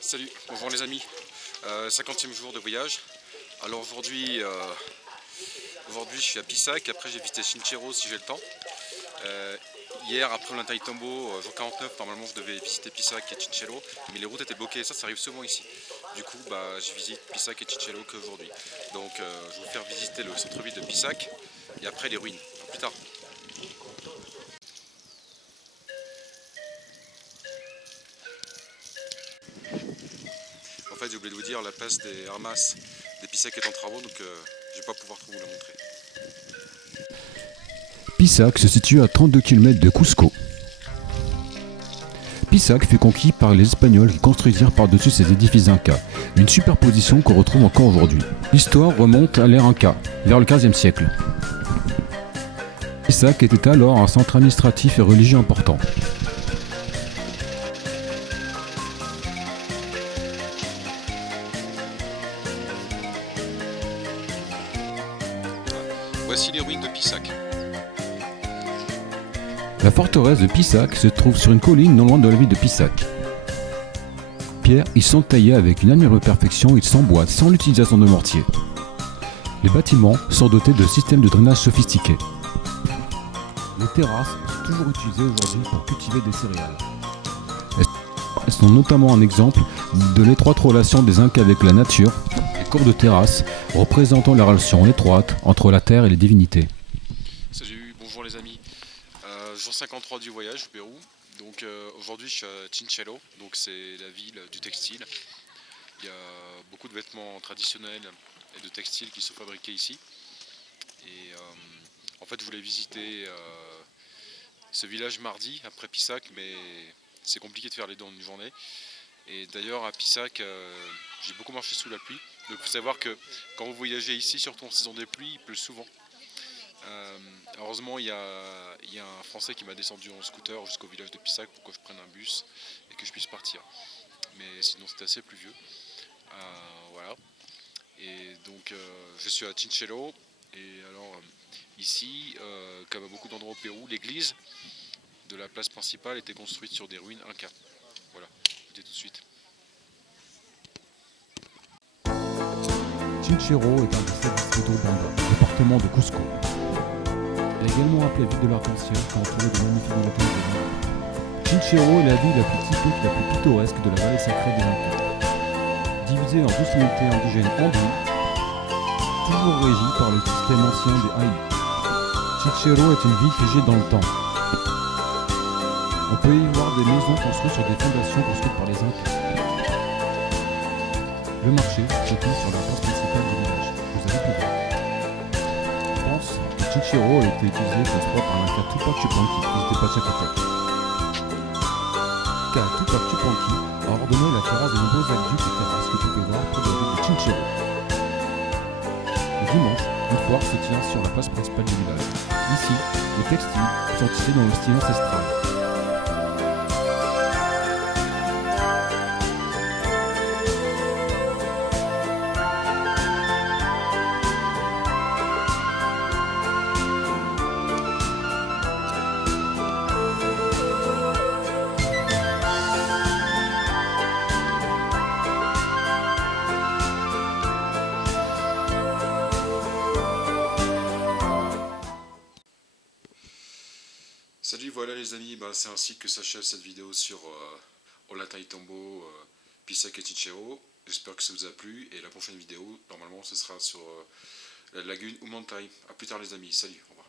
Salut, bonjour les amis, 50e jour de voyage. Alors aujourd'hui je suis à Pisac, après j'ai visité Chinchero si j'ai le temps. Hier après Ollantaytambo, jour 49, normalement je devais visiter Pisac et Chinchero, mais les routes étaient bloquées, ça arrive souvent ici. Du coup je visite Pisac et Chinchero qu'aujourd'hui. Donc je vais vous faire visiter le centre-ville de Pisac et après les ruines. A plus tard. En fait j'ai oublié de vous dire, la place des Armas des Pisac est en travaux, donc je vais pas pouvoir trop vous la montrer. Pisac se situe à 32 km de Cusco. Pisac fut conquis par les Espagnols qui construisirent par-dessus ces édifices incas, une superposition qu'on retrouve encore aujourd'hui. L'histoire remonte à l'ère Inca, vers le XVe siècle. Pisac était alors un centre administratif et religieux important. Voici les ruines de Pisac. La forteresse de Pisac se trouve sur une colline non loin de la ville de Pisac. Pierres y sont taillées avec une admirable perfection et s'emboîtent sans l'utilisation de mortier. Les bâtiments sont dotés de systèmes de drainage sophistiqués. Les terrasses sont toujours utilisées aujourd'hui pour cultiver des céréales. Elles sont notamment un exemple de l'étroite relation des Incas avec la nature, les cours de terrasse représentant la relation étroite entre la terre et les divinités. Salut, bonjour les amis. Jour 53 du voyage au Pérou. Donc aujourd'hui je suis à Chinchero, donc c'est la ville du textile. Il y a beaucoup de vêtements traditionnels et de textiles qui sont fabriqués ici. Et en fait je voulais visiter ce village mardi après Pisac, mais c'est compliqué de faire les deux en une journée. Et d'ailleurs à Pisac j'ai beaucoup marché sous la pluie. Donc il faut savoir que quand vous voyagez ici, surtout en saison des pluies, il pleut souvent. Heureusement il y a un Français qui m'a descendu en scooter jusqu'au village de Pisac pour que je prenne un bus et que je puisse partir. Mais sinon c'était assez pluvieux. Voilà. Et donc je suis à Chinchero. Et alors ici, comme à beaucoup d'endroits au Pérou, l'église de la place principale était construite sur des ruines incas. Voilà, écoutez tout de suite. Chinchero est un des 7 districts d'Urubamba, département de Cusco. Elle est également appelée ville de l'arc-en-ciel, car entourée de magnifiques montagnes de vin. Chinchero est la ville la plus typique, la plus pittoresque de la vallée sacrée des Incas. Divisée en 12 unités indigènes andouilles, toujours régie par le système ancien des Aïs. Chinchero est une ville figée dans le temps. On peut y voir des maisons construites sur des fondations construites par les Incas. Le marché se trouve sur la place principale du village. Vous avez pu voir. Je pense que Chinchero a été utilisé comme spot par l'Inca Tupac Yupanqui, fils de Pachacatec. Car Tupac Yupanqui a ordonné la terrasse de nombreux aqueducs et terrasses que vous pouvez voir près de la ville de Chinchero. Le dimanche, une foire se tient sur la place principale du village. Ici, les textiles sont tissés dans le style ancestral. Salut, voilà les amis, c'est ainsi que s'achève cette vidéo sur Ollantaytambo, Pisac et Chinchero. J'espère que ça vous a plu et la prochaine vidéo, normalement, ce sera sur la lagune Umantai. A plus tard les amis, salut, au revoir.